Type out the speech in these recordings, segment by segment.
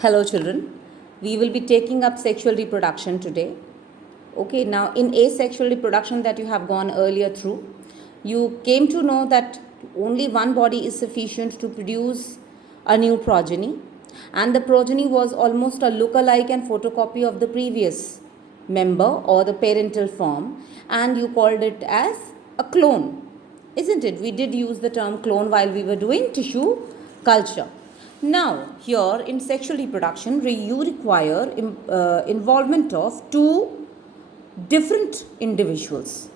Hello, children. We will be taking up sexual reproduction today. Okay, now in asexual reproduction that you have gone earlier through, you came to know that only one body is sufficient to produce a new progeny, and the progeny was almost a look-alike and photocopy of the previous member or the parental form, and you called it as a clone, isn't it? We did use the term clone while we were doing tissue culture. Now, here in sexual reproduction, you require involvement of two different individuals.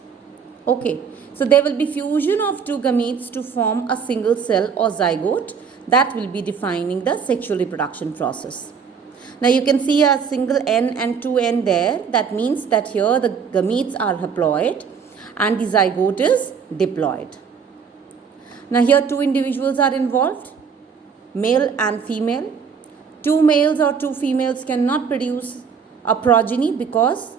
Okay, so there will be fusion of two gametes to form a single cell or zygote that will be defining the sexual reproduction process. Now you can see a single N and two N there. That means that here the gametes are haploid and the zygote is diploid. Now here two individuals are involved, male and female. Two males or two females cannot produce a progeny because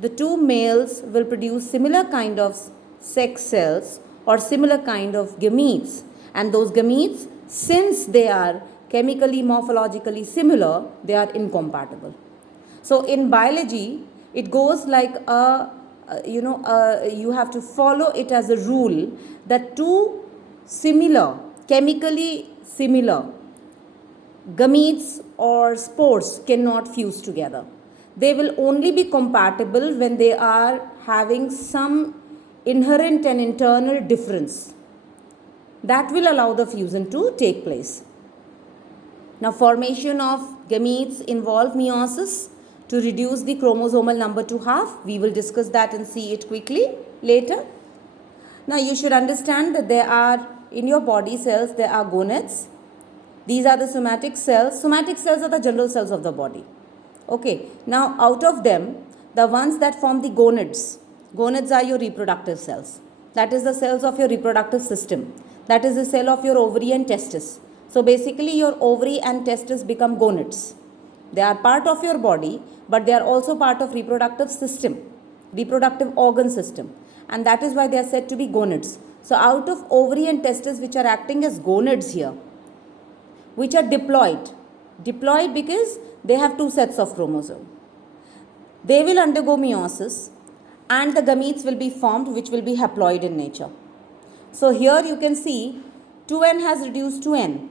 the two males will produce similar kind of sex cells or similar kind of gametes, and those gametes, since they are chemically morphologically similar, they are incompatible. So in biology it goes like you have to follow it as a rule that two similar, chemically similar gametes or spores cannot fuse together. They will only be compatible when they are having some inherent and internal difference that will allow the fusion to take place. Now, formation of gametes involve meiosis to reduce the chromosomal number to half. We will discuss that and see it quickly later. Now, you should understand that there are in your body cells, there are gonads. These are the somatic cells. Somatic cells are the general cells of the body. Okay, now out of them, the ones that form the gonads, gonads are your reproductive cells. That is the cells of your reproductive system. That is the cell of your ovary and testis. So basically your ovary and testis become gonads. They are part of your body, but they are also part of reproductive system, reproductive organ system. And that is why they are said to be gonads. So out of ovary and testis, which are acting as gonads here, which are diploid. Diploid because they have two sets of chromosome. They will undergo meiosis and the gametes will be formed, which will be haploid in nature. So here you can see 2n has reduced to n.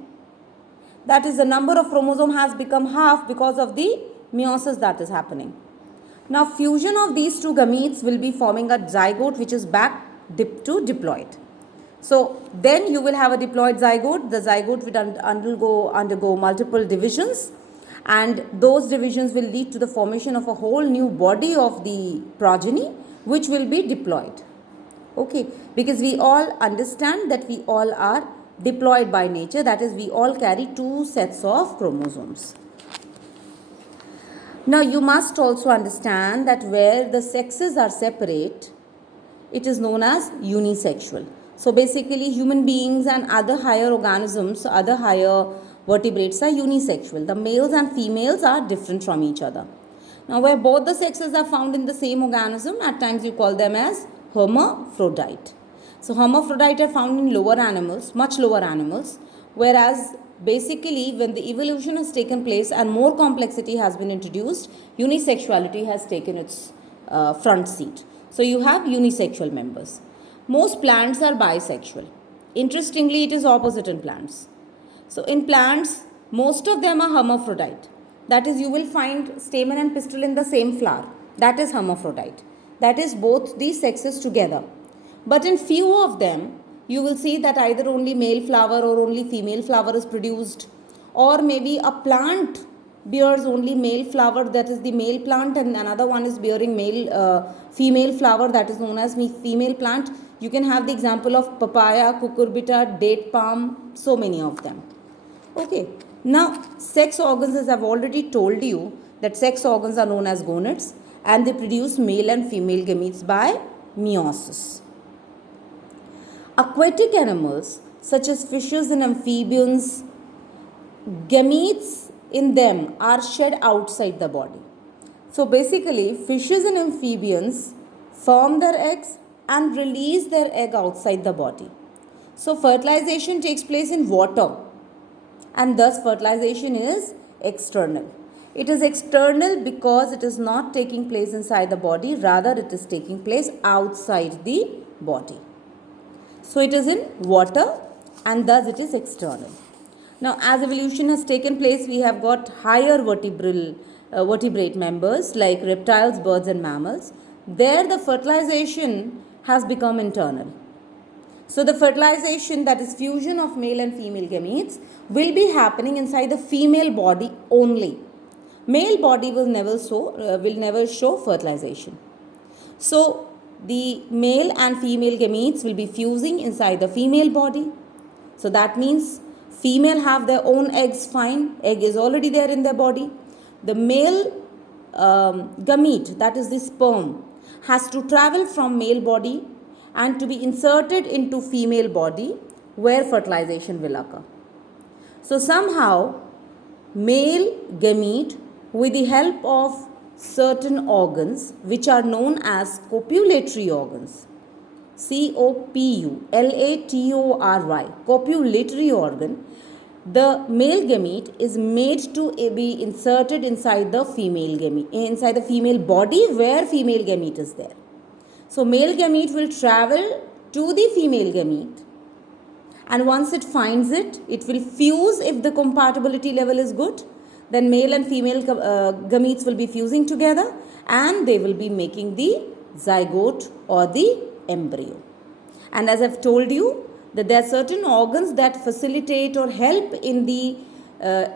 That is, the number of chromosome has become half because of the meiosis that is happening. Now fusion of these two gametes will be forming a zygote which is back to diploid. So then you will have a diploid zygote. The zygote will undergo multiple divisions, and those divisions will lead to the formation of a whole new body of the progeny, which will be diploid. Okay, because we all understand that we all are diploid by nature, that is, we all carry two sets of chromosomes. Now you must also understand that where the sexes are separate, it is known as unisexual. So basically human beings and other higher organisms, other higher vertebrates are unisexual. The males and females are different from each other. Now where both the sexes are found in the same organism, at times you call them as hermaphrodite. So hermaphrodite are found in lower animals, much lower animals, whereas basically when the evolution has taken place and more complexity has been introduced, unisexuality has taken its front seat. So you have unisexual members. Most plants are bisexual. Interestingly, it is opposite in plants. So in plants, most of them are hermaphrodite. That is, you will find stamen and pistil in the same flower. That is hermaphrodite. That is both these sexes together. But in few of them, you will see that either only male flower or only female flower is produced, or maybe a plant bears only male flower, that is the male plant, and another one is bearing female flower, that is known as female plant. You can have the example of papaya, cucurbita, date palm, so many of them. Okay, now sex organs, as I've already told you, that sex organs are known as gonads and they produce male and female gametes by meiosis. Aquatic animals such as fishes and amphibians, gametes in them are shed outside the body. So basically fishes and amphibians form their eggs and release their egg outside the body. So fertilization takes place in water and thus fertilization is external. It is external because it is not taking place inside the body, rather it is taking place outside the body. So it is in water and thus it is external. Now as evolution has taken place, we have got higher vertebrate members like reptiles, birds and mammals. There the fertilization has become internal. So the fertilization, that is fusion of male and female gametes, will be happening inside the female body only. Male body will never show fertilization. So the male and female gametes will be fusing inside the female body. So that means female have their own eggs, fine, egg is already there in their body. The male gamete, that is the sperm, has to travel from male body and to be inserted into female body where fertilization will occur. So somehow male gamete, with the help of certain organs which are known as copulatory organs, COPULATORY, copulatory organ, the male gamete is made to be inserted inside the female gamete, inside the female body where female gamete is there. So male gamete will travel to the female gamete, and once it finds it, it will fuse if the compatibility level is good. Then male and female gametes will be fusing together and they will be making the zygote or the embryo. And as I've told you, that there are certain organs that facilitate or help in the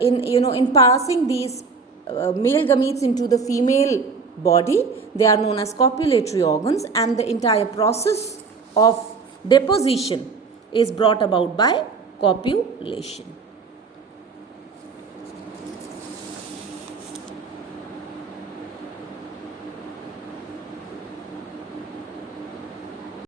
in passing these male gametes into the female body. They are known as copulatory organs, and the entire process of deposition is brought about by copulation.